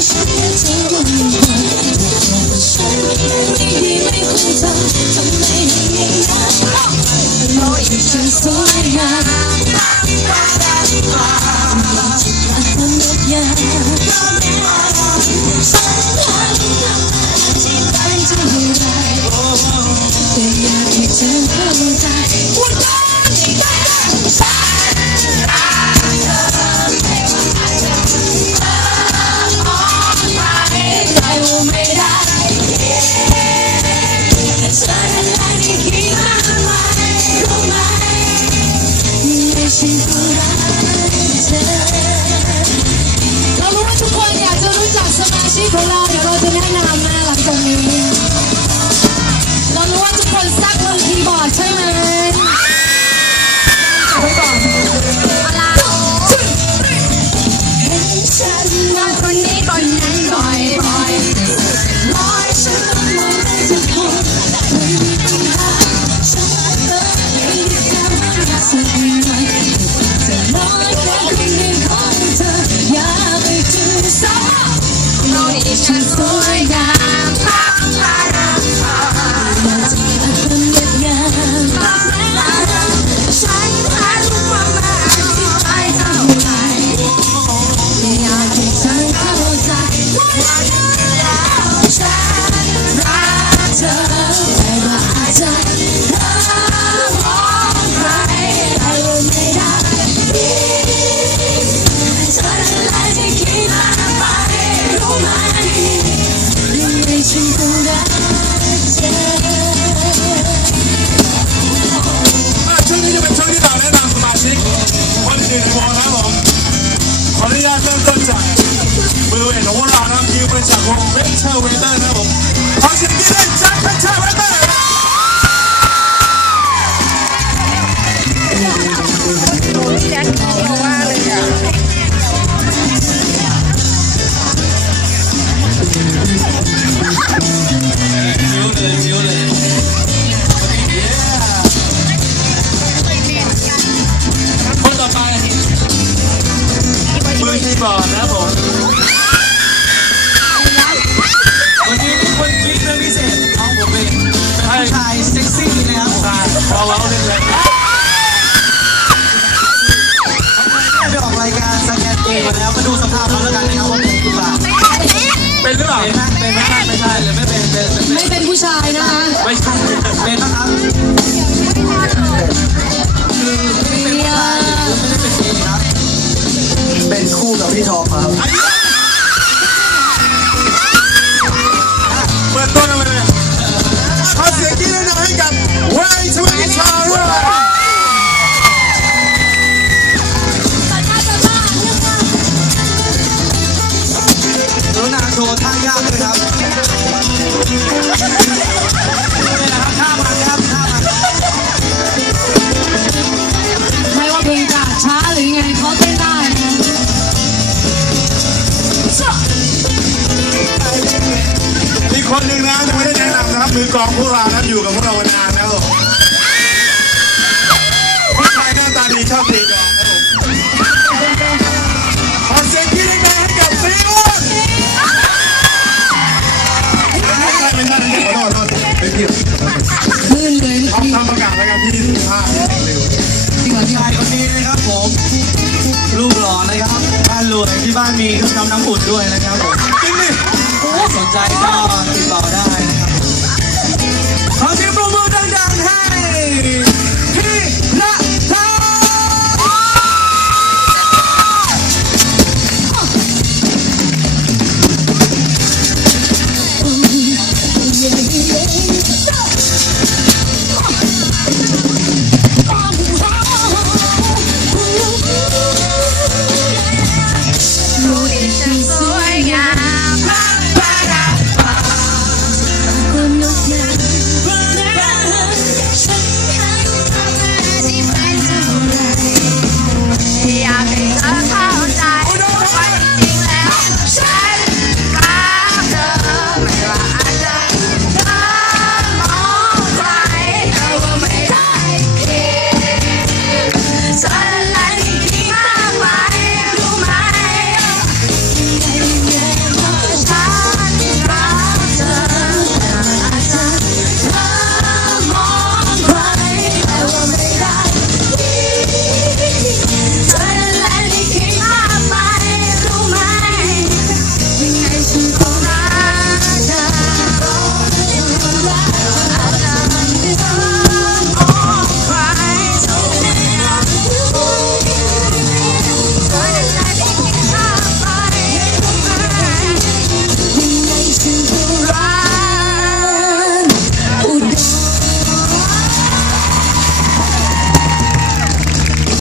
是一种文化在这你已被捆绑从没人明我的是所有 กสมาชิกของเราเดี๋ยวเราจะแนะนำนะ เริ่มต้นจากบริเวณของพวกเรานะครับคิวเป็นจากวงเวเชอร์เวเตอร์นะครับผมขอเสียงที่ได้ มือคีย์บอร์ดนะครับผมวันนี้มีคนกรี๊ดเป็นพิเศษเอาผมเป็นเป็นผู้ชายเซ็กซี่นะครับใช่เราเราเล่นเลยไปออกรายการสแกนเกมมาแล้วมาดูสภาพเขาแล้วกันนะครับว่าเป็นหรือเปล่าเป็นหรือเปล่าเป็นไหมเป็นไหมไม่ใช่หรือไม่เป็นเป็นเป็นไม่เป็นผู้ชายนะคะไม่ใช่เป็นนะครับ ที่ทองครับ มือกลองพวกเรานะอยู่กับพวกเรามานานนะครับผมผู้ชายหน้าตาดีชอบตีกลองนะครับผมขอเสียงที่ได้หน่อยให้กับซีอ้วนไม่ใช่ไม่ใช่ขอโทษขอโทษไม่ผิดลื่นเลยเมื่อเอากี้ทำประกาศรายการที่สิบห้าเร็วดีกว่าที่ชายคนนี้นะครับผมลูกหล่อนะครับ บ้านรวยที่บ้านมีเครื่องทำน้ำอุ่นด้วยนะครับผมจริงดิใครสนใจก็ติดต่อได้ 好情风波登场嘿。